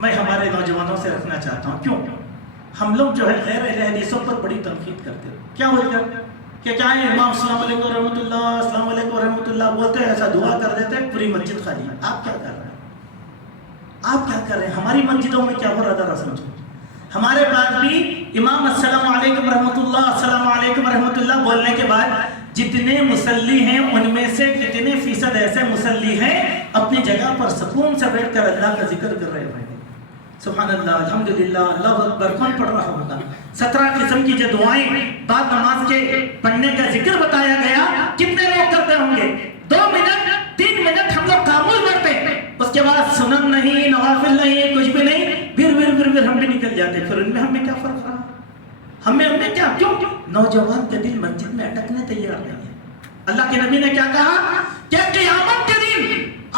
میں ہمارے نوجوانوں سے رکھنا چاہتا ہوں. کیوں ہم لوگ جو ہے غیر اہل حدیثوں پر بڑی تنقید کرتے ہیں. کیا وجہ کہ کیا ہے امام السلام علیکم ورحمۃ اللہ السلام علیکم ورحمۃ اللہ بولتے ہیں, ایسا دعا کر دیتے ہیں, پوری مسجد خالی ہے. آپ کیا کر رہے ہیں؟ آپ کیا کر رہے ہیں؟ ہماری مسجدوں میں کیا ہو رہا تھا سمجھو. ہمارے پاس بھی امام السلام علیکم ورحمۃ اللہ السلام علیکم ورحمۃ اللہ بولنے کے بعد جتنے مصلی ہیں ان میں سے کتنے فیصد ایسے مصلی ہیں اپنی جگہ پر سکون سے بیٹھ کر اللہ کا ذکر کر رہے ہیں. سبحان اللہ, الحمدللہ, اللہ اکبر. کون پڑھ رہا ہوگا؟ 17 قسم کی جو دعائیں بعد نماز کے پڑھنے کا ذکر بتایا گیا, کتنے لوگ کرتے ہوں گے؟ 2 منٹ 3 منٹ ہم لوگ کامل کرتے ہیں, اس کے بعد سنن نہیں, نوافل نہیں, کچھ بھی نہیں, پھر ہم بھی نکل جاتے. پھر ان میں ہمیں کیا فرق رہا؟ ہمیں کیا؟ کیوں نوجوان کا دل مسجد میں اٹکنے تیار نہیں ہے. اللہ کے نبی نے کیا کہا کہ قیامت کے دن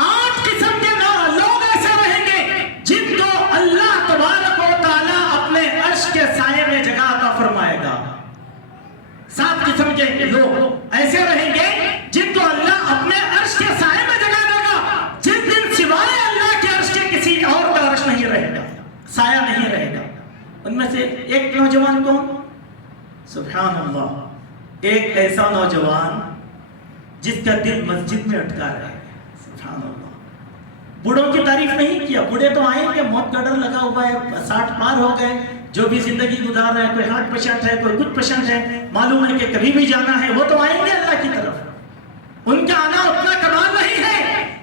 8 قسم کے لوگ ایسے رہیں گے جن کو اللہ تبارک و تعالی اپنے عرش کے سائے میں جگہ عطا فرمائے گا. 7 قسم کے لوگ ایسے رہیں گے جن کو اللہ اپنے عرش کے سائے میں جگہ دے گا, جس دن سوائے اللہ کے عرش کے کسی اور کا عرش نہیں رہے گا, سایہ نہیں رہے گا. ان میں سے ایک نوجوان کون؟ سبحان اللہ, ایک ایسا نوجوان جس کا دل مسجد میں اٹکا رہے. سبحان اللہ. بوڑھوں کی تعریف نہیں کیا, بوڑھے تو آئیں گے, موت کا ڈر لگا ہوا ہے, 60 پار ہو گئے, جو بھی زندگی گزار رہے ہیں, کوئی ہارٹ پیشنٹ ہے, کوئی کچھ پیشنٹ ہے, معلوم ہے کہ کبھی بھی جانا ہے, وہ تو آئیں گے اللہ کی طرف. ان کا آنا اتنا کمال نہیں ہے.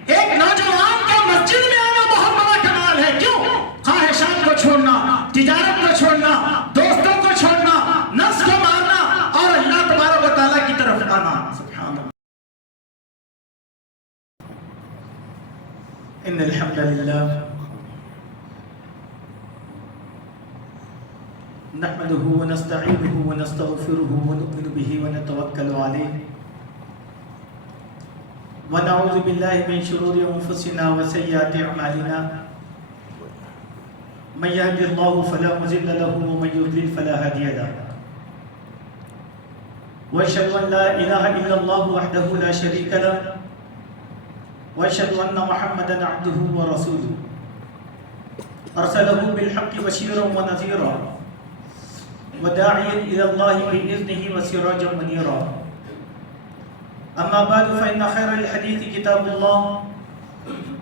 ایک نوجوان کا مسجد میں آنا بہت بڑا کمال ہے. کیوں؟ خواہشات کو چھوڑنا, تجارت کو چھوڑنا, دوستوں کو چھوڑنا, نفس کو مارنا اور اللہ تبارک و تعالیٰ کی طرف آنا. سبحان اللہ. ان الحمد للہ نحمده ونستعینه ونستغفره ونؤمن به ونتوکل علیہ ونعوذ باللہ من شرور انفسنا وسیئات اعمالنا من يهد الله فلا مضل له ومن يضلل فلا هادي له واشهد ان لا اله الا الله وحده لا شريك له واشهد ان محمدا عبده ورسوله ارسله بالحق بشيرا ونذيرا وداعيا الى الله باذنه وسراجا منيرا. اما بعد فان خير الحديث كتاب الله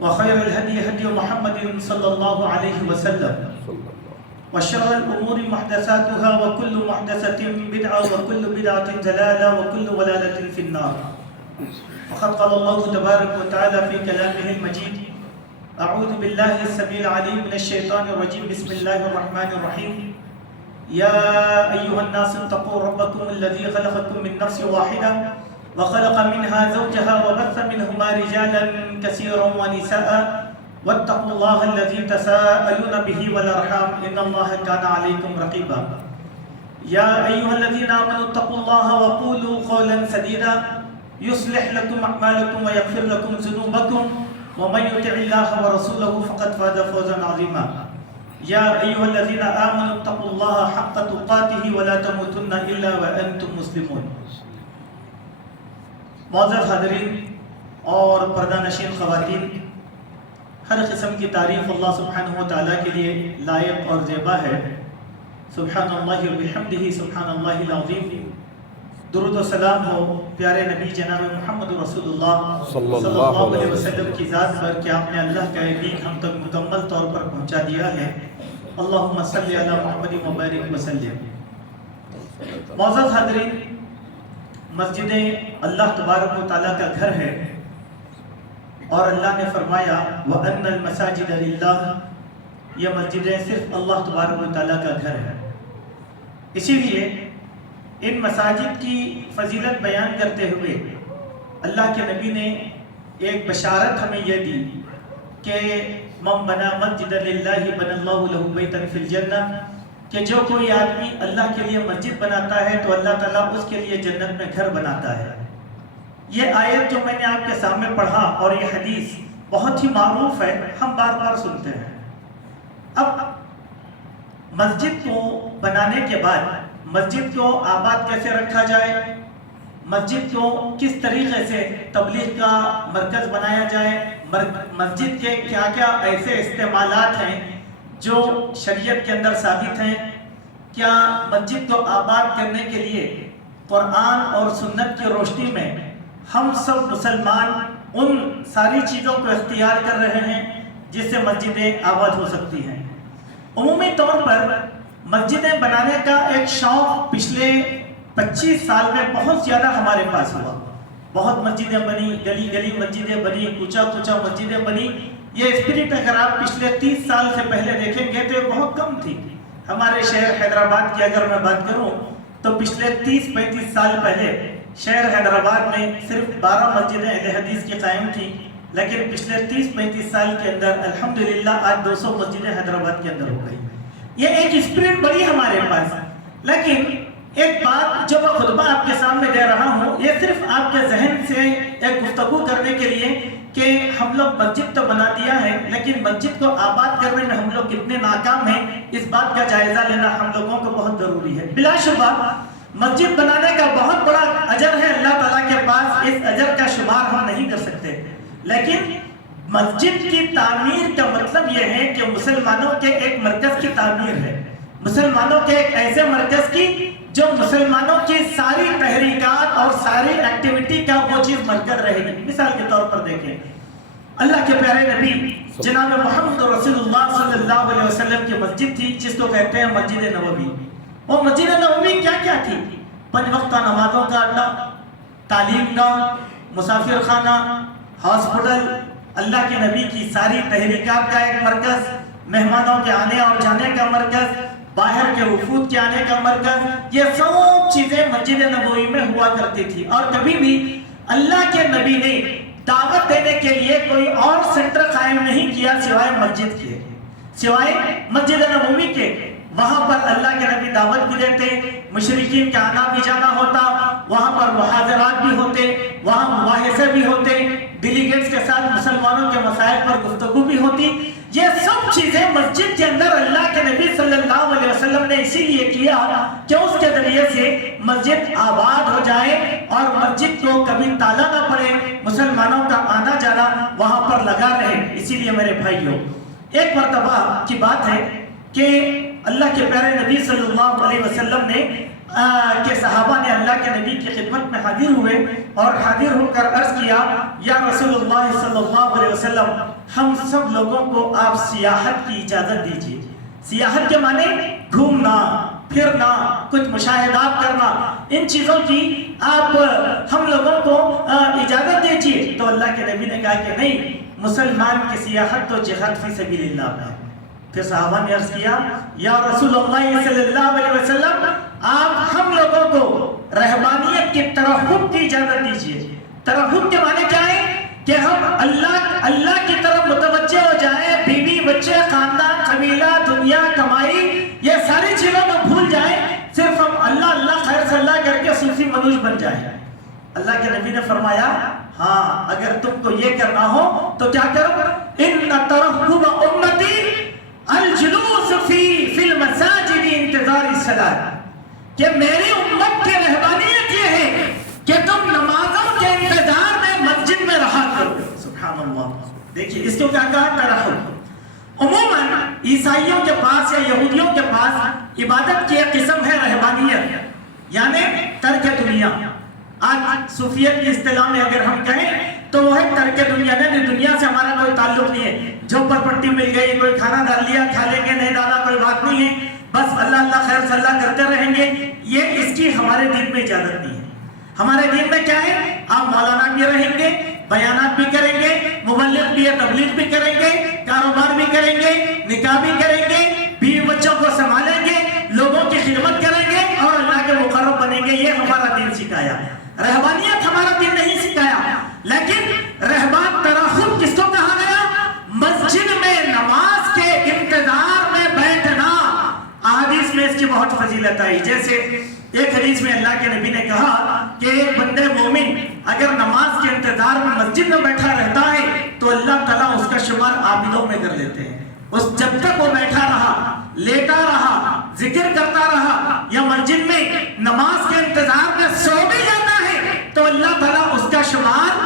وخير الهدي هدي محمد صلى الله عليه وسلم وشر الامور محدثاتها وكل محدثة بدعة وكل بدعة ضلالة وكل ضلالة في النار. فقد قال الله تبارك وتعالى في كلامه المجيد اعوذ بالله السميع العليم من الشيطان الرجيم بسم الله الرحمن الرحيم يا ايها الناس اتقوا ربكم الذي خلقكم من نفس واحدة وخلق منها زوجها وبث منهما رجالا كثيرا ونساء واتقوا الله الذي تساءلون به والارحام ان الله كان عليكم رقيبا. يا ايها الذين امنوا اتقوا الله وقولوا قولا سديدا يصلح لكم اعمالكم ويغفر لكم ذنوبكم ومن يطع الله ورسوله فقد فاز فوزا عظيما. يا ايها الذين امنوا اتقوا الله حق تقاته ولا تموتن الا وانتم مسلمون. معزز حاضرین اور پردہ نشین خواتین, ہر قسم کی تعریف اللہ سبحانہ و تعالیٰ کے لیے لائق اور زیبا ہے. سبحان اللہ و بحمدہ سبحان اللہ العظیم. درود و سلام ہو پیارے نبی جناب محمد رسول اللہ صلی اللہ علیہ وسلم کی ذات پر کہ آپ نے اللہ کا دین ہم تک مکمل طور پر پہنچا دیا ہے. اللہم صلی علی محمد مبارک وسلم. معزز حاضرین, مسجدیں اللہ تبارک و تعالیٰ کا گھر ہے اور اللہ نے فرمایا وَأَنَّ الْمَسَاجِدَ لِلَّهِ, یہ مسجدیں صرف اللہ تبارک و تعالیٰ کا گھر ہے. اسی لیے ان مساجد کی فضیلت بیان کرتے ہوئے اللہ کے نبی نے ایک بشارت ہمیں یہ دی کہ من بنا مسجد للہ بن اللہ لہ بیتا فی الجنہ, کہ جو کوئی آدمی اللہ کے لیے مسجد بناتا ہے تو اللہ تعالیٰ اس کے لیے جنت میں گھر بناتا ہے. یہ آیت جو میں نے آپ کے سامنے پڑھا اور یہ حدیث بہت ہی معروف ہے, ہم بار بار سنتے ہیں. اب مسجد کو بنانے کے بعد مسجد کو آباد کیسے رکھا جائے, مسجد کو کس طریقے سے تبلیغ کا مرکز بنایا جائے, مسجد کے کیا کیا ایسے استعمالات ہیں جو شریعت کے اندر ثابت ہیں. کیا مسجد کو آباد کرنے کے لیے قرآن اور سنت کی روشنی میں ہم سب مسلمان ان ساری چیزوں کو اختیار کر رہے ہیں جس سے مسجدیں آباد ہو سکتی ہیں؟ عمومی طور پر مسجدیں بنانے کا ایک شوق پچھلے 25 سال میں بہت زیادہ ہمارے پاس ہوا. بہت مسجدیں بنی، گلی گلی مسجدیں بنی، کوچا کوچا مسجدیں بنی. یہ اسپرٹ اگر آپ پچھلے 30 سال سے پہلے دیکھیں گے تو یہ بہت کم تھی. ہمارے شہر حیدرآباد کی اگر میں بات کروں تو پچھلے 30-35 سال پہلے شہر حیدرآباد میں صرف 12 مسجدیں اہل حدیث کی قائم تھیں، لیکن پچھلے 30-35 سال کے اندر الحمدللہ آج 200 مسجدیں حیدرآباد کے اندر ہو گئی. یہ ایک اسپرٹ بڑی ہمارے پاس. لیکن ایک بات جو میں خطبہ آپ کے سامنے دے رہا ہوں، یہ صرف آپ کے ذہن سے ایک گفتگو کرنے کے لیے کہ ہم لوگ مسجد تو بنا دیا ہے لیکن مسجد کو آباد کرنے میں ہم لوگ کتنے ناکام ہیں، اس بات کا جائزہ لینا ہم لوگوں کو بہت ضروری ہے. بلا شبہ مسجد بنانے کا بہت بڑا اجر ہے اللہ تعالیٰ کے پاس، اس اجر کا شمار ہم نہیں کر سکتے. لیکن مسجد کی تعمیر کا مطلب یہ ہے کہ مسلمانوں کے ایک مرکز کی تعمیر ہے، مسلمانوں کے ایک ایسے مرکز کی جو مسلمانوں کی ساری تحریکات اور ساری ایکٹیویٹی کا وہ چیز مرکز رہے گی. مثال کے طور پر دیکھیں، اللہ کے پیارے نبی جناب محمد رسول اللہ صلی اللہ علیہ وسلم کی مسجد تھی جس کو کہتے ہیں مسجد نبوی. وہ مسجد نبوی کیا کیا تھی؟ 5 وقتہ نمازوں کا اڈا، تعلیم گاہ، مسافر خانہ، ہاسپٹل، اللہ کے نبی کی ساری تحریکات کا ایک مرکز، مہمانوں کے آنے اور جانے کا مرکز، باہر کے وفود کے آنے کا مرکز. یہ سب چیزیں مسجد نبوی میں ہوا کرتی تھی. اور کبھی بھی اللہ کے نبی نے دعوت دینے کے لیے کوئی اور سینٹر قائم نہیں کیا سوائے مسجد کے، سوائے مسجد نبوی کے. وہاں پر اللہ کے نبی دعوت بھی دیتے، مشرکین کا آنا بھی جانا ہوتا، وہاں پر محاضرات بھی ہوتے، وہاں مباحثے بھی ہوتے، ڈیلیگیٹس کے ساتھ مسلمانوں کے مسائل پر گفتگو بھی ہوتی. یہ سب چیزیں مسجد کے اندر اللہ کے نبی صلی اللہ علیہ وسلم نے اسی لیے کیا کہ اس کے ذریعے سے مسجد آباد ہو جائے اور مسجد کو کبھی تالا نہ پڑے، مسلمانوں کا آنا جانا وہاں پر لگا رہے. اسی لیے میرے بھائیوں، ایک مرتبہ کی بات ہے کہ اللہ کے پیارے نبی صلی اللہ علیہ وسلم نے کہ صحابہ نے اللہ کے نبی کی خدمت میں حاضر ہوئے اور حاضر ہو کر عرض کیا، یا رسول اللہ صلی اللہ علیہ وسلم، ہم سب لوگوں کو آپ سیاحت کی اجازت دیجیے. سیاحت کے معنی گھومنا پھرنا، کچھ مشاہدات کرنا، ان چیزوں کی آپ ہم لوگوں کو اجازت دیجیے. تو اللہ کے نبی نے کہا کہ نہیں، مسلمان کی سیاحت تو جہاد فی سبیل اللہ ہے. پھر صحابہ نے عرض کیا، یا رسول اللہ صلی اللہ علیہ وسلم، آپ ہم لوگوں کو رہبانیت کی ترحب کی اجازت دیجیے. ترحب کے معنی کیا ہے؟ کہ ہم اللہ کی طرف متوجہ ہو جائیں، بیوی بچے خاندان قبیلہ دنیا کمائی یہ ساری چیزوں کو بھول جائیں، صرف ہم اللہ اللہ خیر صلی اللہ کر کے صوفی منوش بن جائیں. اللہ کے نبی نے فرمایا ہاں اگر تم کو یہ کرنا ہو تو کیا کرو، ان ترحب امتی الجلوس فی المساجد انتظار الصلاۃ، کہ میری امت کی رہبانیت یہ ہے کہ تم نمازوں کے انتظار میں مسجد میں رہا کرو. سبحان اللہ. دیکھیے اس کو کیا کہا، ترحب. عموماً عیسائیوں کے پاس یا یہودیوں کے پاس عبادت کی ایک قسم ہے رہبانیت، یعنی ترک دنیا. آج صوفیت کی اصطلاح میں اگر ہم کہیں تو وہ ہے ترک دنیا، نہیں دنیا سے ہمارا کوئی تعلق نہیں ہے، جھوپڑ پٹی مل گئی، کوئی کھانا ڈال لیا کھا لیں گے، نہیں ڈالا کوئی بات نہیں ہے، بس اللہ اللہ خیر صلی اللہ کرتے رہیں گے. یہ اس کی ہمارے دین میں اجازت نہیں ہے. ہمارے دین میں کیا ہے، آپ مولانا بھی رہیں گے، بیانات بھی کریں گے، مبلغ بھی ہے، تبلیغ بھی کریں گے، کاروبار بھی کریں گے، نکاح بھی کریں گے، بیوی بچوں کو سنبھالیں گے، لوگوں کی خدمت کریں گے اور اللہ کے مقرب بنیں گے. یہ ہمارا دین سکھایا. رہبانیت ہمارا دین نہیں سکھایا. لیکن رہبان ترحب کس کو کہا گیا؟ مسجد میں نماز کے انتظار میں بیٹھنا. احادیث میں اس کی بہت فضیلت آئی. جیسے ایک حدیث میں اللہ کے نبی نے کہا کہ ایک بندے مومن اگر نماز کے انتظار میں مسجد میں بیٹھا رہتا ہے تو اللہ تعالیٰ اس کا شمار عابدوں میں کر لیتے ہیں. اس جب تک وہ بیٹھا رہا، لیٹا رہا، ذکر کرتا رہا یا مسجد میں نماز کے انتظار میں سو بھی جاتا ہے تو اللہ تعالیٰ اس کا شمار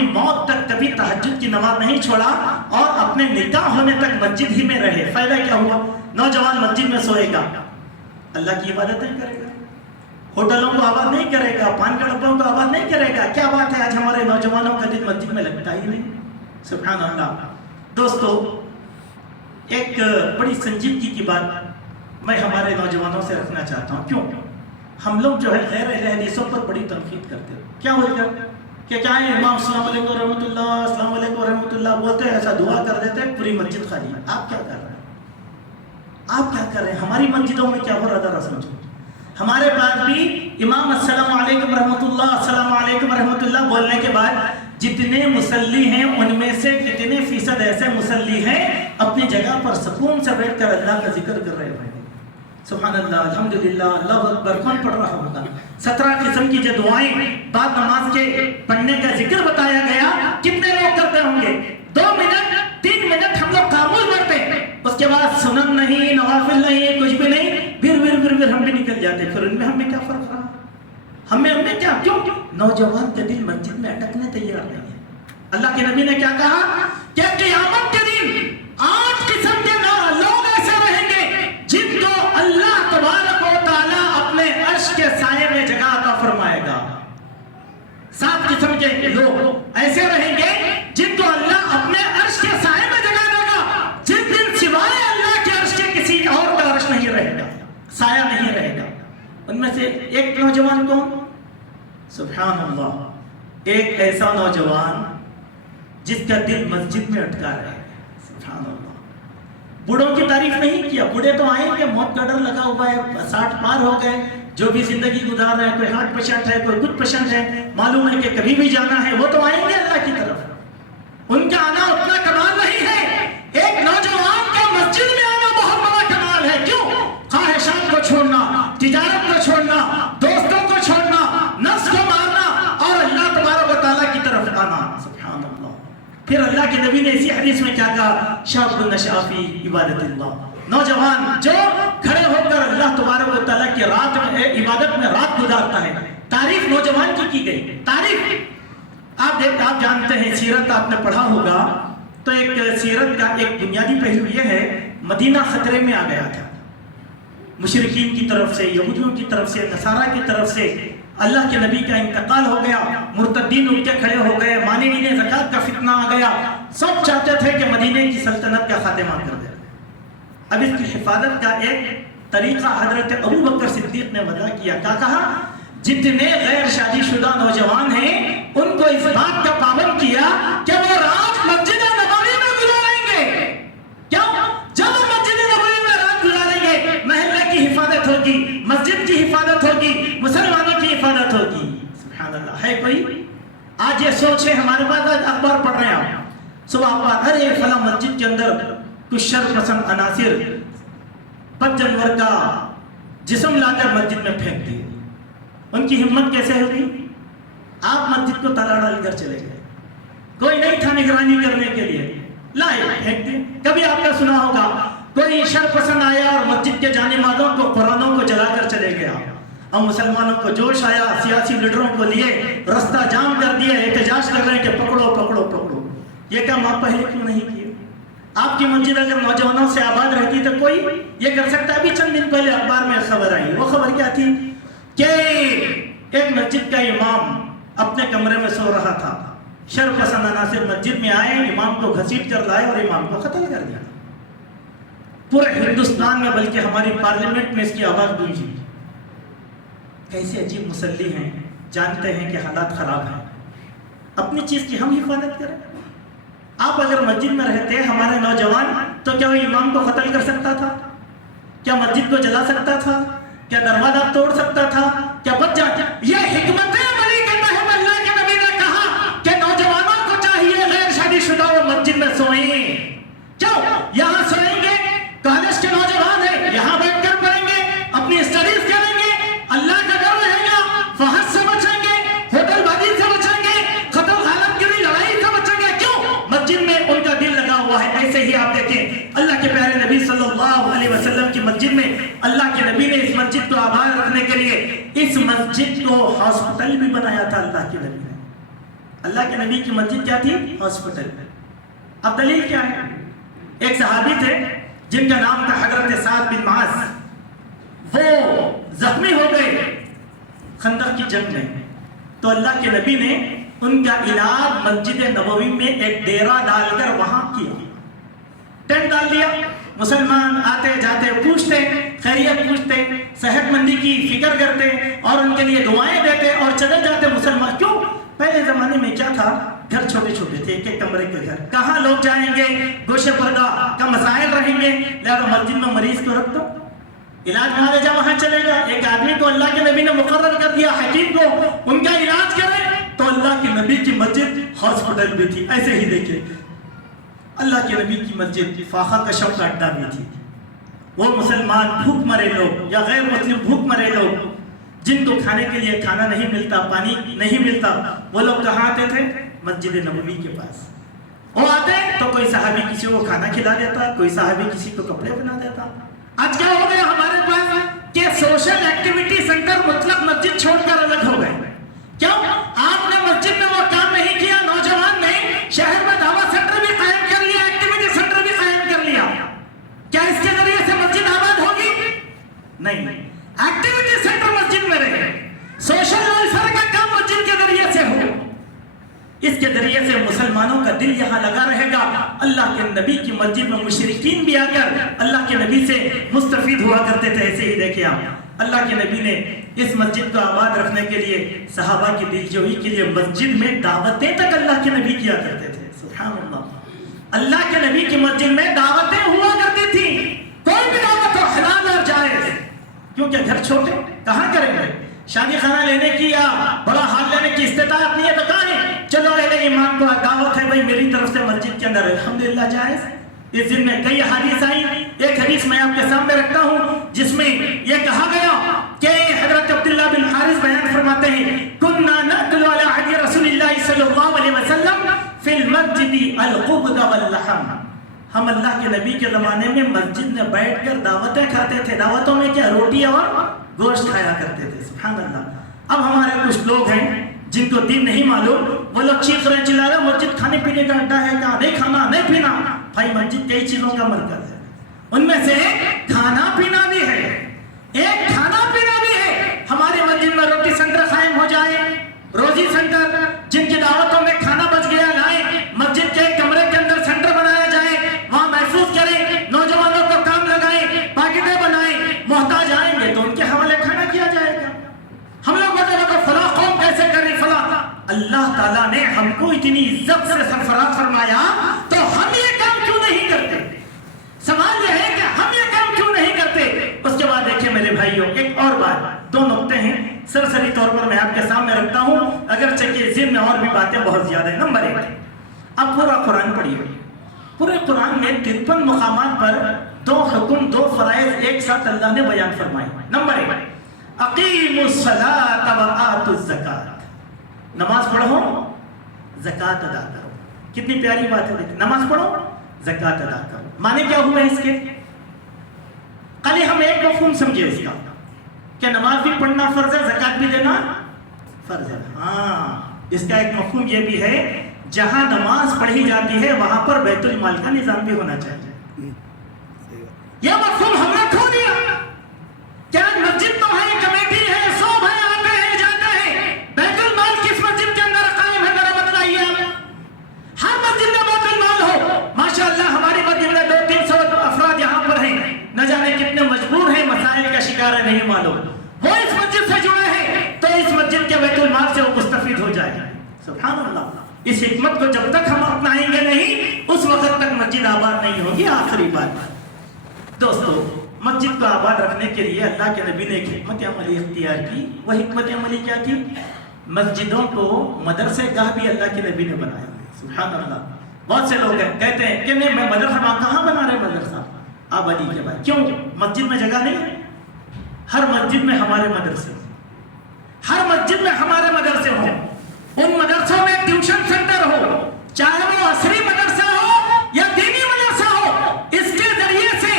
اپنی موت تک کبھی تہجد کی نماز نہیں چھوڑا اور اپنے نکاح ہونے تک مسجد ہی میں رہے، فائدہ کیا ہوا؟ نوجوان مسجد میں سوئے گا، اللہ کی عبادت نہیں کرے گا، ہوٹلوں کو آباد نہیں کرے گا، پان کے ڈبوں کو آباد نہیں کرے گا. کیا بات ہے، آج ہمارے نوجوانوں کا دل مسجد میں لگتا ہی نہیں. سبحان اللہ. دوستو، ایک بڑی سنجیدگی کی بات میں ہمارے نوجوانوں سے رکھنا چاہتا ہوں. کیوں؟ ہم لوگ جو ہے غیر اہل حدیثوں پر بڑی تنقید کرتے ہیں. کیا ہو گیا کہ کیا ہے امام السلام علیکم ورحمۃ اللہ، السلام علیکم ورحمۃ اللہ بولتے ہیں، ایسا دعا کر دیتے ہیں، پوری مسجد خالی ہے. آپ کیا کر رہے ہیں؟ آپ کیا کر رہے ہیں؟ ہماری مسجدوں میں کیا ہو رہا تھا سمجھو. ہمارے پاس بھی امام السلام علیکم ورحمۃ اللہ، السلام علیکم ورحمۃ اللہ بولنے کے بعد جتنے مصلی ہیں ان میں سے کتنے فیصد ایسے مصلی ہیں اپنی جگہ پر سکون سے بیٹھ کر اللہ کا ذکر کر رہے ہیں. سبحان اللہ، الحمدللہ، اللہ اکبر. کون پڑھ رہا ہوگا؟ 17 قسم کی جو دعائیں بعد نماز کے پڑھنے کا ذکر بتایا گیا، کتنے لوگ کرتے ہوں گے؟ 2 منٹ 3 منٹ ہم لوگ خاموش بیٹھتے ہیں، اس کے بعد سنن نہیں، نوافل نہیں، کچھ بھی نہیں، پھر ہم بھی نکل جاتے. پھر ان میں ہمیں کیا فرق رہا؟ ہمیں کیا؟ کیوں؟ نوجوان کا دل مسجد میں اٹکنے تیار نہیں ہے. اللہ کے نبی نے کیا کہا کہ قیامت کے دن 8 قسم کے لوگ ایسے رہیں گے جن کو اللہ تبارک و تعالیٰ اپنے عرش کے سائے میں جگہ عطا فرمائے گا. 7 قسم کے لوگ ایسے رہیں گے جن کو اللہ اپنے عرش کے سائے میں جگہ دے گا، جس دن سوائے اللہ کے عرش کے کسی اور کا عرش نہیں رہے گا، سایہ نہیں رہے گا. ان میں سے ایک نوجوان کون؟ سبحان اللہ، ایک ایسا نوجوان جس کا دل مسجد میں اٹکا رہے. سبحان اللہ. بوڑھوں کی تعریف نہیں کیا، بوڑھے تو آئیں گے، موت کا ڈر لگا ہوا ہے، 60 پار ہو گئے، جو بھی زندگی گزار رہے ہیں، کوئی ہارٹ پیشنٹ ہے، کوئی کچھ پیشنٹ ہے، معلوم ہے کہ کبھی بھی جانا ہے، وہ تو آئیں گے اللہ کی طرف. ان کا آنا اتنا کمال نہیں ہے. ایک نوجوان کا مسجد میں آنا بہت بڑا کمال ہے. کیوں؟ خواہشات کو چھوڑنا، تجارت کو چھوڑنا، دوستوں کو چھوڑنا، نفس کو مارنا اور اللہ تبارک و تعالیٰ کی طرف آنا. سبحان اللہ. پھر اللہ کے نبی نے اسی حدیث میں کیا کہا؟ شاب نشأ فی عبادت اللہ. نوجوان جو کھڑے ہو کر اللہ تبارک و تعالیٰ کی رات میں عبادت میں رات گزارتا ہے. تعریف نوجوان کی گئی. تعریف آپ جانتے ہیں، سیرت آپ نے پڑھا ہوگا تو ایک سیرت کا ایک بنیادی پہلو یہ ہے، مدینہ خطرے میں آ گیا تھا. مشرکین کی طرف سے، یہودیوں کی طرف سے، نصارہ کی طرف سے اللہ کے نبی کا انتقال ہو گیا، مرتدین اٹھ کے کھڑے ہو گئے، مانعین زکات کا فتنہ آ گیا. سب چاہتے تھے کہ مدینے کی سلطنت کا خاتمہ کر دے. اب اس کی حفاظت کا ایک طریقہ حضرت ابو بکر صدیق نے وضع کیا. کیا کہا؟ جتنے غیر شادی شدہ نوجوان ہیں ان کو اس بات کا پابند کیا کہ وہ رات مسجد نبوی میں گزاریں گے. کیوں؟ جب وہ مسجد نبوی میں رات گزاریں گے، محلے کی حفاظت ہوگی، مسجد کی حفاظت ہوگی، مسلمانوں کی حفاظت ہوگی. سبحان اللہ. ہے کوئی آج یہ سوچ ہے؟ ہمارے پاس آج اخبار پڑھ رہے ہیں آپ، صبح اخبار، ارے فلاں مسجد کے اندر کچھ شر پسند عناصر 5 جنور کا جسم لا کر مسجد میں پھینک دیے. ان کی ہمت کیسے ہوگی؟ آپ مسجد کو تالا ڈال کر چلے گئے، کوئی نہیں تھا نگرانی کرنے کے لیے، لائے پھینک دیے. کبھی آپ نے سنا ہوگا کوئی شر پسند آیا اور مسجد کے جانے والوں کو، قرآنوں کو جلا کر چلے گیا، اور مسلمانوں کو جوش آیا، سیاسی لیڈروں کو لیے رستہ جام کر دیا، احتجاج کر رہے ہیں کہ پکڑو پکڑو پکڑو. یہ کام آپ پہلے کیوں نہیں کیے؟ آپ کی مسجد اگر نوجوانوں سے آباد رہتی تو کوئی یہ کر سکتا. ابھی چند دن پہلے اخبار میں خبر آئی، وہ خبر کیا تھی کہ ایک مسجد کا امام اپنے کمرے میں سو رہا تھا، شر پسند عناصر مسجد میں آئے، امام کو گھسیٹ کر لائے اور امام کو قتل کر دیا. پورے ہندوستان میں بلکہ ہماری پارلیمنٹ میں اس کی آواز گونجی. کیسے عجیب مصلی ہیں، جانتے ہیں کہ حالات خراب ہیں، اپنی چیز کی ہم حفاظت کریں. آپ اگر مسجد میں رہتے ہمارے نوجوان تو کیا وہ امام کو قتل کر سکتا تھا؟ کیا مسجد کو جلا سکتا تھا؟ کیا دروازہ توڑ سکتا تھا؟ کیا بچ جاتا؟ یہ حکمت عملی کے تحت اللہ کے نبی نے کہا کہ نوجوانوں کو چاہیے غیر شادی شدہ وہ مسجد میں سوئیں. کیوں؟ یہاں سوئیں گے، کالج کے نوجوان ہیں، یہاں بیٹھ کر پڑھیں گے، اپنی اسٹڈیز کریں گے، اللہ کا ڈر رہے گا، فحش سے بچیں گے، ہوٹل بازی سے بچیں گے، قتل غارت کی لڑائی سے بچیں گے. کیوں؟ مسجد میں ان کا دل لگا ہوا ہے. ایسے ہی آپ دیکھیں اللہ کے پیارے نبی صلی اللہ علیہ وسلم کی مسجد میں اللہ کے نبی نے اس مسجد کو آباد رکھنے کے لیے اس مسجد کو ہاسپٹل بھی بنایا تھا. اللہ کے نبی نے اللہ کے نبی کی مسجد کیا تھی؟ ہاسپٹل. اب دلیل کیا ہے؟ ایک صحابی تھے جن کا نام تھا حضرت سعد بن معاذ. وہ زخمی ہو گئے خندق کی جنگ میں، تو اللہ کے نبی نے ان کا علاج مسجد نبوی میں ایک ڈیرا ڈال کر وہاں کیا. ٹینٹ ڈال دیا. مسلمان آتے جاتے پوچھتے، خیریت پوچھتے، صحت مندی کی فکر کرتے اور ان کے لیے دعائیں دیتے اور چلے جاتے مسلمان. کیوں؟ پہلے زمانے میں کیا تھا؟ گھر چھوٹے چھوٹے تھے، ایک ایک کمرے کے گھر. کہاں لوگ جائیں گے؟ گوشے پردہ کا مسائل رہیں گے، لہذا مسجد میں مریض کو رکھ دو، علاج وہاں لے جا، وہاں چلے گا. ایک آدمی کو اللہ کے نبی نے مقرر کر دیا حکیم کو ان کا علاج کرے، تو اللہ کے نبی کی مسجد ہاسپٹل بھی تھی. ایسے ہی دیکھیں اللہ کے نبی کی مسجد فاقہ کشف کا اڈا بھی تھی. وہ مسلمان بھوک مرے لوگ یا غیر مسلم بھوک مرے لوگ جن کو کھانے کے لیے کھانا نہیں ملتا، پانی نہیں ملتا، وہ لوگ کہاں آتے تھے؟ مسجد نبوی کے پاس. وہ آتے تو کوئی صحابی کسی کو کھانا کھلا دیتا، کوئی صحابی کسی کو کپڑے بنا دیتا. آج کیا ہو گیا ہمارے پاس کہ سوشل ایکٹیویٹی سینٹر مطلق مسجد چھوڑ کر الگ ہو گئے. کیوں؟ آپ نے مسجد میں وہ کام نہیں کیا. نوجوان نے شہر میں دعوت سینٹر بھی قائم کر لیا، ایکٹیویٹی سینٹر بھی قائم کر لیا. کیا اس کے ذریعے سے مسجد آباد ہوگی؟ نہیں. ایکٹیویٹی سینٹر مسجد میں رہے، سوشل ویلفیئر کا کام مسجد کے ذریعے سے ہو. اس کے ذریعے سے مسلمانوں کا دل یہاں لگا رہے گا. اللہ کے نبی کی مسجد میں مشرکین بھی آ کر اللہ کے نبی سے مستفید ہوا کرتے تھے. ایسے ہی دیکھیں آپ، اللہ کے نبی نے اس مسجد کو آباد رکھنے کے لیے، صحابہ کی دلجوئی کے لیے مسجد میں دعوتیں تک اللہ کے نبی کیا کرتے تھے. سبحان اللہ. اللہ کے نبی کی مسجد میں دعوتیں ہوا کرتی تھی. کوئی بھی دعوت ہو، حلال اور جائز. کیونکہ گھر چھوٹے کہاں کریں گے؟ شادی خانہ لینے کی یا بڑا حال لینے کی استطاعت نہیں ہے تو کہیں چلو اہل ایمان کو دعوت ہے بھائی میری طرف سے مسجد کے اندر، الحمدللہ جائز. اس دن میں کئی حدیث آئی. ایک حدیث میں آپ کے سامنے رکھتا ہوں جس میں یہ کہا گیا کہ حضرت عبداللہ بن حارث بیان فرماتے ہیں کننا نأکل علی عہد رسول اللہ صلی اللہ علیہ وسلم فی المسجد القبض واللحم. ہم اللہ کے نبی کے زمانے میں مسجد میں بیٹھ کر دعوتیں کھاتے تھے. دعوتوں میں کیا؟ روٹی اور گوشت کھایا کرتے تھے. سبحان اللہ. اب ہمارے کچھ لوگ ہیں جن کو دین نہیں معلوم، وہ لوگ چیخ رہے چلا رہے مسجد کھانے پینے کا اڈا ہے، کیا نہیں کھانا نہیں پینا. بھائی مسجد کئی چیزوں کا مرکز ہے، ان میں سے کھانا پینا بھی ہے. ایک کھانا پینا بھی ہے. ہماری مسجد میں روٹی سینٹر قائم ہو جائے، روزی سینٹر، جن کی دعوتوں میں کھانا بچ گیا لائیں، مسجد کے کمرے کے اندر سینٹر بنایا جائے، وہاں محفوظ کریں، نوجوانوں کو کام لگائیں، پاکٹیں بنائیں. محتاج آئیں گے تو ان کے حوالے کھانا کیا جائے گا. ہم لوگ بتائیں کہ فلاں قوم کیسے کری فلاں. اللہ تعالیٰ نے ہم کو اتنی عزت سے سرفراز فرمایا تو ہم یہ کام کیوں نہیں کرتے؟ سوال یہ ہے کہ ہم یہ کام کیوں نہیں کرتے؟ اس کے بعد دیکھیں میرے بھائیوں، ایک اور بات، دو نقطے ہیں سرسری طور پر میں آپ کے سامنے رکھتا ہوں، اگرچہ کہ ذہن میں اور بھی باتیں بہت زیادہ ہیں. نمبر ایک، اب پورا قرآن پڑھیے. پورے قرآن میں 53 مقامات پر دو حکم، دو فرائض ایک ساتھ اللہ نے بیان فرمائے. نمبر ایک، اقیموا الصلاۃ وآتوا الزکاۃ. نماز پڑھو، زکوٰۃ ادا کرو. کتنی پیاری بات ہے. نماز پڑھو، زکوٰۃ ادا کرو. معنی کیا ہوئے اس کے؟ کل ہم ایک مفہوم سمجھے اس کا کہ نماز بھی پڑھنا فرض ہے، زکوٰۃ بھی دینا فرض ہے. ہاں، اس کا ایک مفہوم یہ بھی ہے جہاں نماز پڑھی جاتی ہے وہاں پر بیت المال کا نظام بھی ہونا چاہیے. یہ مفہوم ہم نے کھو دیا. کیا مسجد تو ہے، کمیٹی ہے، سب ہے، آتے ہیں جاتے ہیں، بیت المال کس مسجد کے اندر قائم ہے ذرا بتلائیے آپ. ہر مسجد میں بیت المال ہو. ماشاءاللہ ہماری مسجد میں 200-300 افراد یہاں پر ہیں، نہ جانے کتنے مجبور ہیں، مسائل کا شکار ہے، نہیں معلوم. وہ اس مسجد سے جڑے ہیں تو اس مسجد کے بیت المال سے وہ مستفید ہو جائے. سبحان اللہ. اس حکمت کو جب تک ہم اپنائیں گے نہیں اس وقت تک مسجد آباد نہیں ہوگی. آخری بات دوستو، مسجد کو آباد رکھنے کے لیے اللہ کے نبی نے ایک حکمت عملی اختیار کی. وہ حکمت عملی کیا تھی؟ مسجدوں کو مدرسے گاہ بھی اللہ کے نبی نے بنایا. سبحان اللہ. بہت سے لوگ کہتے ہیں کہ نہیں میں مدرسہ کہاں بنا رہے مدرسہ؟ آپ علی کے بھائی کیوں؟ مسجد میں جگہ نہیں ہے. ہر مسجد میں ہمارے مدرسے، ہر مسجد میں ہمارے مدرسے ہوں. ان مدرسوں میں ٹیوشن سینٹر ہو، چاہے وہ عصری مدرسہ ہو یا دینی مدرسہ ہو. اس کے ذریعے سے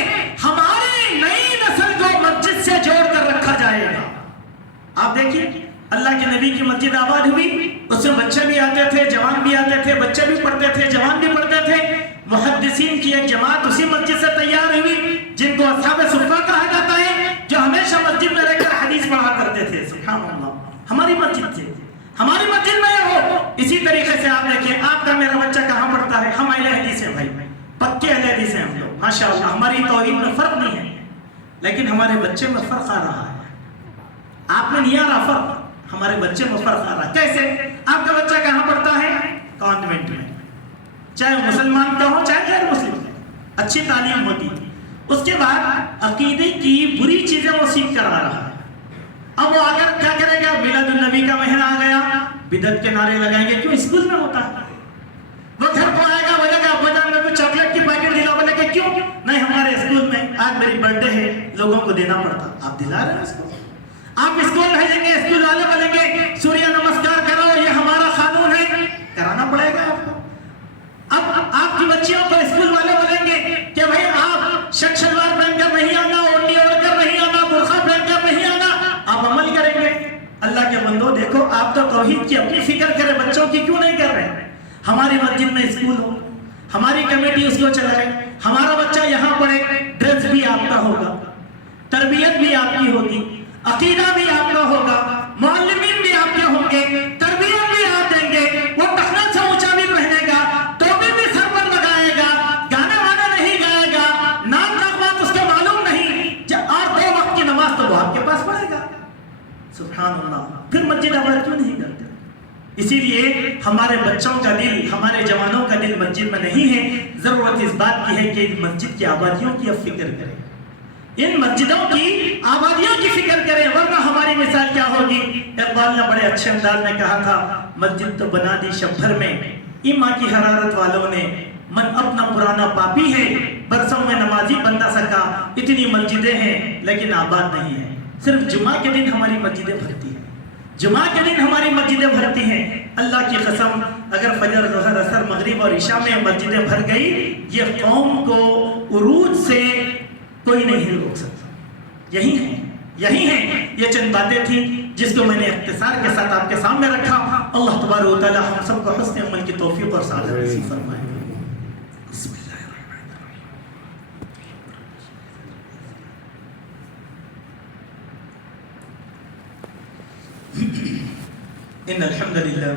ہماری نئی نسل کو مسجد سے جوڑ کر رکھا جائے گا. آپ دیکھیے اللہ کے نبی کی مسجد آباد ہوئی اس میں بچے بھی آتے تھے، جوان بھی آتے تھے، بچے بھی پڑھتے تھے، جوان بھی پڑھتے تھے۔ محدثین کی ایک جماعت اسی مسجد سے تیار ہوئی جن کو اصحاب صفہ کہا جاتا ہے، جو ہمیشہ مسجد میں رہ کر حدیث پڑھا کرتے تھے۔ سبحان اللہ، ہماری مسجد تھی، ہماری مسجد میں ہو۔ اسی طریقے سے آپ دیکھیں، آپ کا میرا بچہ کہاں پڑھتا ہے؟ ہم اہل حدیث ہیں بھائی، پکے اہل حدیث ہیں ہم لوگ ماشاءاللہ۔ ہماری توحید میں فرق نہیں ہے، لیکن ہمارے بچے میں فرق آ رہا ہے۔ آپ میں نہیں آ رہا فرق، ہمارے بچے میں فرق آ رہا ہے۔ کیسے؟ آپ کا بچہ کہاں پڑھتا ہے؟ کانوینٹ میں، چاہے مسلمان کا ہو چاہے غیر مسلم کا، اچھی تعلیم ہوتی تھی۔ اس کے بعد عقیدے کی بری چیزیں وہ سیکھ کر آ رہا ہے۔ اب وہ اگر کیا کرے گا؟ میلاد النبی کا مہینہ آ گیا، بدعت کے نعرے لگائیں گے، کیوں؟ اسکول میں ہوتا ہے۔ وہ گھر کو آئے گا، بولے گا ابا جان میرے کو چاکلیٹ کی پیکٹ دلاؤ، بولے کہ کیوں؟ نہیں ہمارے اسکول میں آج میری برتھ ڈے ہے، لوگوں کو دینا پڑتا۔ آپ دلا رہے ہیں اس کو؟ آپ اسکول بھیجیں گے، اسکول والے بولیں گے سوریہ نمسکار کرو، یہ ہمارا قانون ہے، کرانا پڑے گا آپ کو۔ اب آپ کی بچیوں کو اسکول والے بولیں گے کہ بھائی آپ شک شلوار پہن کر نہیں آنا، اوڑھنی اوڑھ کر نہیں آنا، برقع پہن کر نہیں آنا، آپ عمل کریں گے؟ اللہ کے بندو دیکھو، آپ تو توحید کی اپنی فکر کریں، بچوں کی کیوں نہیں کر رہے؟ ہماری مسجد میں اسکول ہو، ہماری کمیٹی اس کو چلائے، ہمارا بچہ یہاں پڑھے، ڈریس بھی آپ کا ہوگا، تربیت بھی آپ کی ہوگی، عقیدہ بھی آپ کا ہوگا، معلمین بھی آپ کے ہوں گے، تربیت بھی آپ دیں گے۔ وہ ٹخنہ سے اونچا بھی پہنے گا، ٹوپی بھی سر پر لگائے گا، گانے وانا نہیں گائے گا، نام نغمات اس کو معلوم نہیں، اور 2 وقت کی نماز تو وہ آپ کے پاس پڑھے گا۔ سبحان اللہ، پھر مسجد آباد کیوں نہیں کرتے؟ اسی لیے ہمارے بچوں کا دل، ہمارے جوانوں کا دل مسجد میں نہیں ہے۔ ضرورت اس بات کی ہے کہ ان مسجد کی آبادیوں کی اب فکر کریں، ان مسجدوں کی آبادیوں کی فکر کریں، ورنہ ہماری مثال کیا ہوگی؟ اقبال نے بڑے اچھے انداز میں کہا تھا، مسجد تو بنا دی شب بھر میں، ایما کی حرارت والوں نے، من اپنا پرانا پاپی ہے، برسوں میں نمازی بندہ سکا، اتنی مسجدیں ہیں لیکن آباد نہیں ہیں۔ صرف جمعہ کے دن ہماری مسجدیں بھرتی ہیں، جمعہ کے دن ہماری مسجدیں بھرتی ہیں۔ اللہ کی قسم، اگر فجر ظہر عصر مغرب اور عشاء میں مسجدیں بھر گئی، یہ قوم کو عروج سے کوئی نہیں روک سکتا۔ یہی ہیں یہ چند باتیں تھیں جس کو میں نے اختصار کے ساتھ آپ کے سامنے رکھا۔ اللہ تبارک و تعالی ہم سب کو حسن عمل کی توفیق اور سعادت نصیب فرمائے۔ بسم اللہ الرحمن الرحیم۔ ان الحمد للہ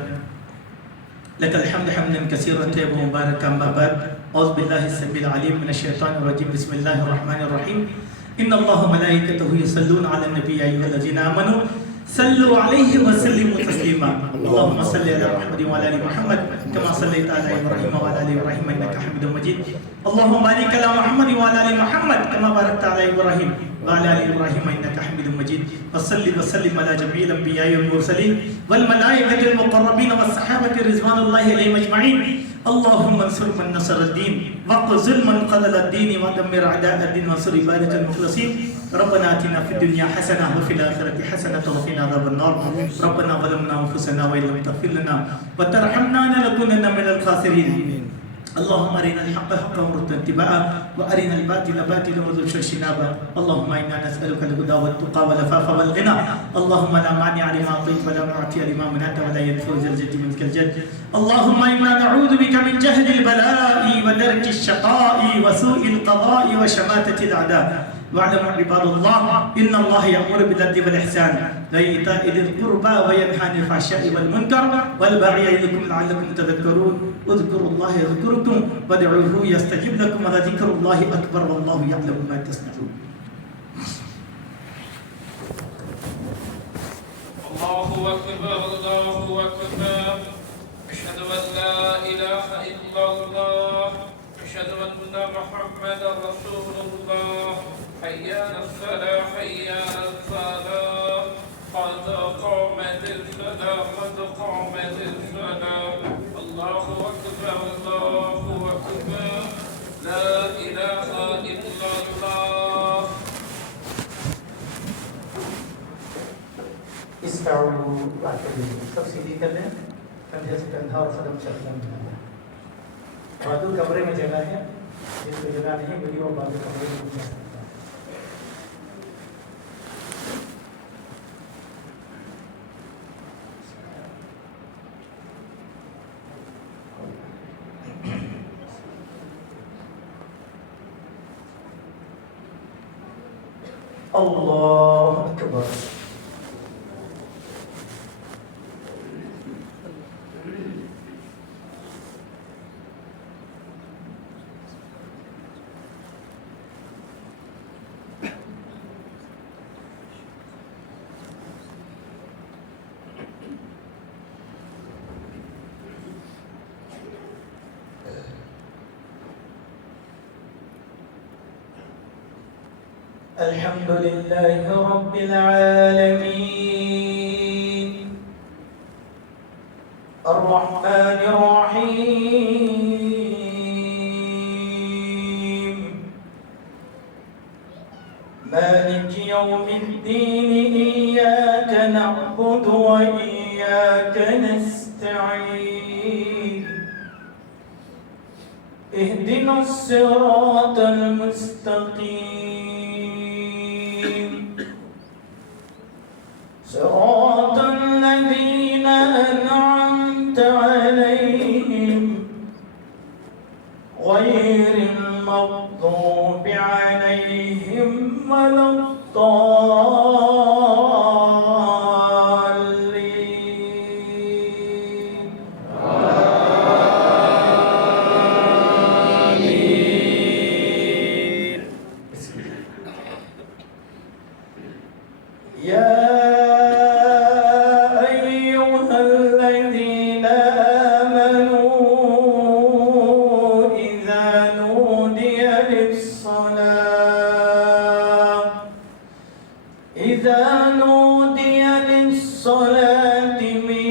لك الحمد حمدا كثيرا طيبا مباركا، اما بعد، اعوذ بالله السميع العليم من الشيطان الرجيم، بسم الله الرحمن الرحيم۔ ان الله وملائكته يصلون على النبي، يا ايها الذين امنوا صلوا عليه وسلموا تسليما۔ اللهم صل على محمد وعلى ال محمد كما صليت على ابراهيم وعلى ال ابراهيم انك حميد مجيد۔ اللهم بارك على محمد وعلى ال محمد كما باركت على ابراهيم وعلى ال ابراهيم انك حميد مجيد۔ وصل وسلم على جميع الانبياء والمرسلين والملائكه المقربين والصحابه رضوان الله عليهم اجمعين۔ اللهم انصر من نصر الدين، واخذل من قتل الدين، ودمر اعداء الدين، وانصر عبادك المخلصين۔ ربنا آتنا في الدنيا حسنة وفي الآخرة حسنة وقنا عذاب النار۔ ربنا ظلمنا أنفسنا وإن لم تغفر لنا وترحمنا لنكونن من الخاسرين۔ اللهم أرنا الحق حقا وارزقنا اتباعه، وأرنا الباطل باطلا وارزقنا اجتنابه۔ اللهم إنا نسألك الهدى والتقى والعفاف والغنى، اللهم لا مانع لما أعطيت ولا معطي لما منعت ولا ينفع ذا الجد منك الجد۔ اللهم إنا نعوذ بك من جهد البلاء ودرك الشقاء وسوء القضاء وشماتة الأعداء۔ واعلموا عباد الله ان الله يأمر بالعدل والإحسان وإيتاء ذي القربى وينهى عن الفحشاء والمنكر والبغي يعظكم لعلكم تذكرون۔ اذكروا الله يذكركم وادعوه يستجب لكم ولذكر الله أكبر والله يعلم ما تصنعون۔ الله أكبر الله أكبر، أشهد أن لا إله إلا الله، أشهد أن محمدا رسول الله، حي على الصلاة حي على الصلاة، قد قامت الصلاة قد قامت الصلاة، الله أكبر الله أكبر، لا إله إلا الله۔ سب سیدھی کر لیں، کندھے سے کندھا اور قدم سے قدم ملانا۔ بازو کمرے میں جگہ ہے، جس کو جگہ نہیں ملی وہ بازو کمرے میں جا سکتا ہے۔ اللہ اکبر. الحمد لله رب العالمين الرحمن الرحيم مالك يوم الدين إياك نعبد وإياك نستعين اهدنا الصراط المستقيم صراط الذين أنعمت عليهم غير المغضوب عليهم ولا الضالين. آمين. يا أيها الذين آمنوا إذا نودي للصلاة من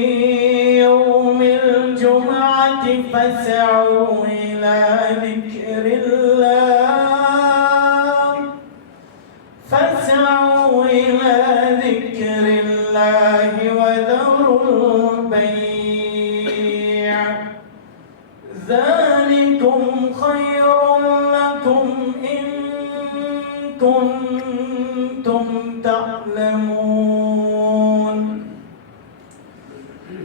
يوم الجمعة فاسعوا إلى ذكر الله وذروا البيع ذلكم خير لكم إن كنتم تعلمون.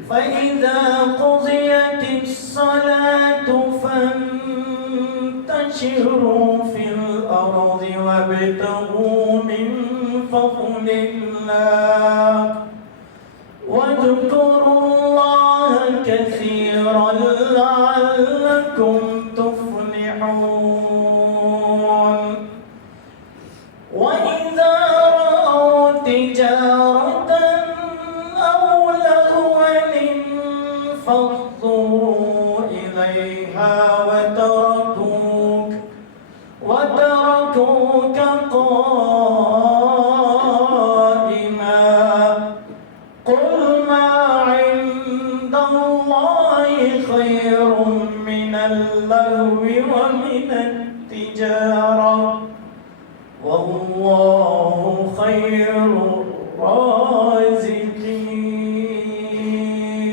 فإذا قضيت الصلاة فانتشروا في الأرض وابتغوا من فضل الله واذكروا الله كثيرا لعلكم تفلحون. وإذا رأوا تجارة أو لهوا انفضوا إليها وتركوك قائما. قل ما عند الله خير من اللهو ومن التجارة والله خير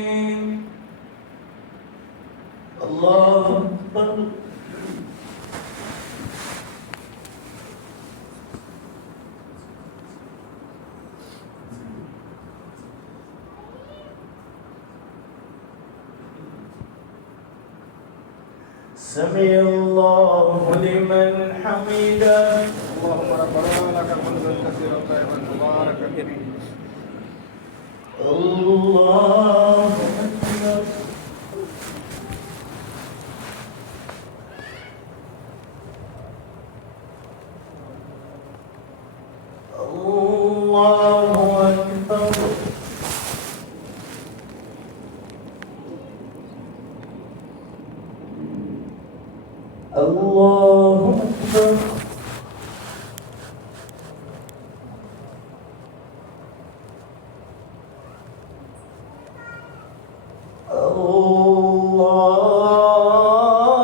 الرازقين. الله أكبر. سمع الله لمن حمده. اللهم ربنا لك الحمد كثيرا طيبا مباركا فيه. الله أكبر. الله أكبر. الله أكبر.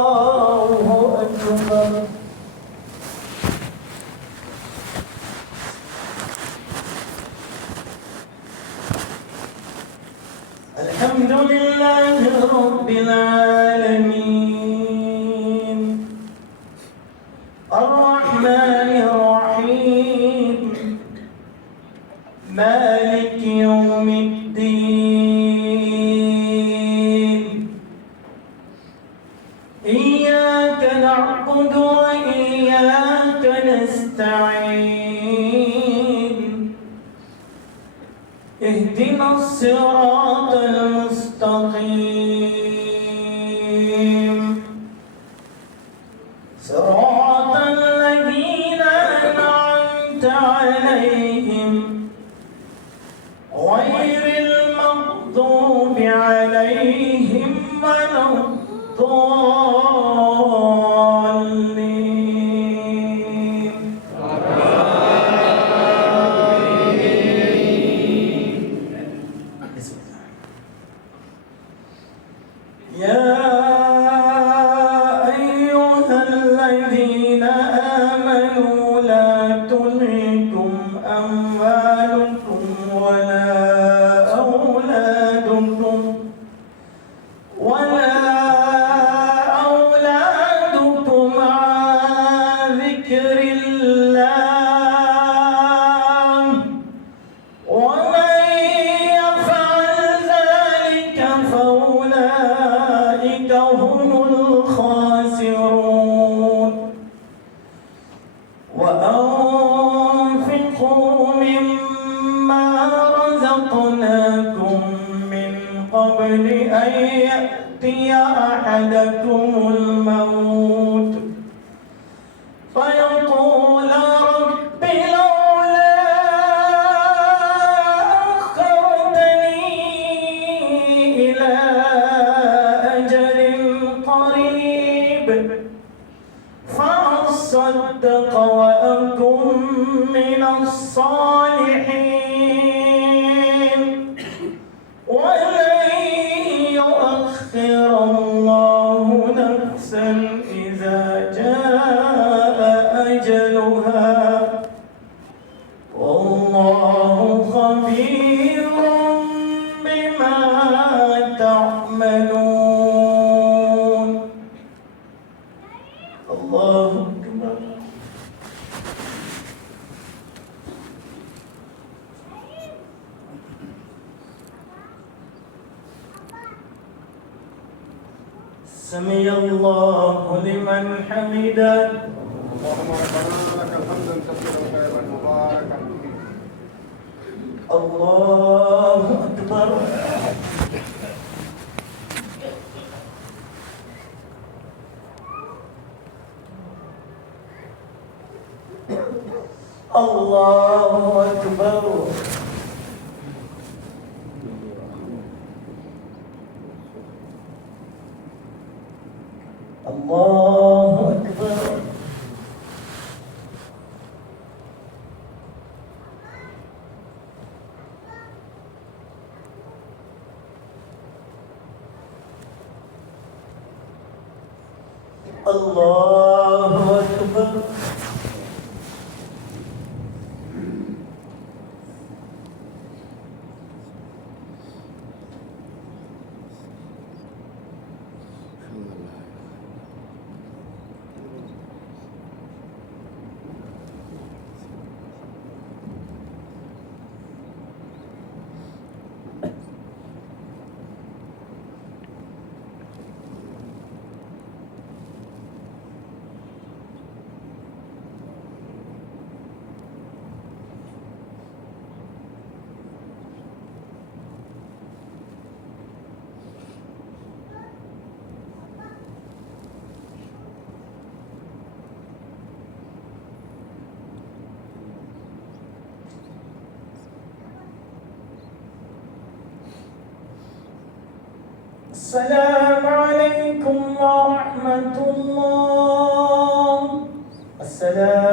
الله أكبر. الحمد لله رب العالمين الرحمن الرحيم مالك يوم الدين إياك نعبد وإياك نستعين اهدنا الصراط المستقيم صراط الذين أنعمت عليهم غير المغضوب عليهم ولا الضالين. يا أيها الذين آمنوا لا تلهكم أموالكم ولا أولادكم عن ذكر الله ومن يفعل ذلك فأولئك هم الخاسرون. وأنفقوا مما رزقناكم من قبل أن يأتي أحدكم الموت فيقول رب لولا أخرتني إلى أجل قريب فأصدق وأكن من الصالحين ولن يؤخر الله نفسا إذا جاء أجلها والله خبير بما تعملون. الله أكبر. سمع الله لمن حمده. اللهم ربنا لك الحمد كثيرا طيبا مباركا فيه. الله أكبر. الله أكبر. الله أكبر. الله أكبر. السلام عليكم ورحمة الله. السلام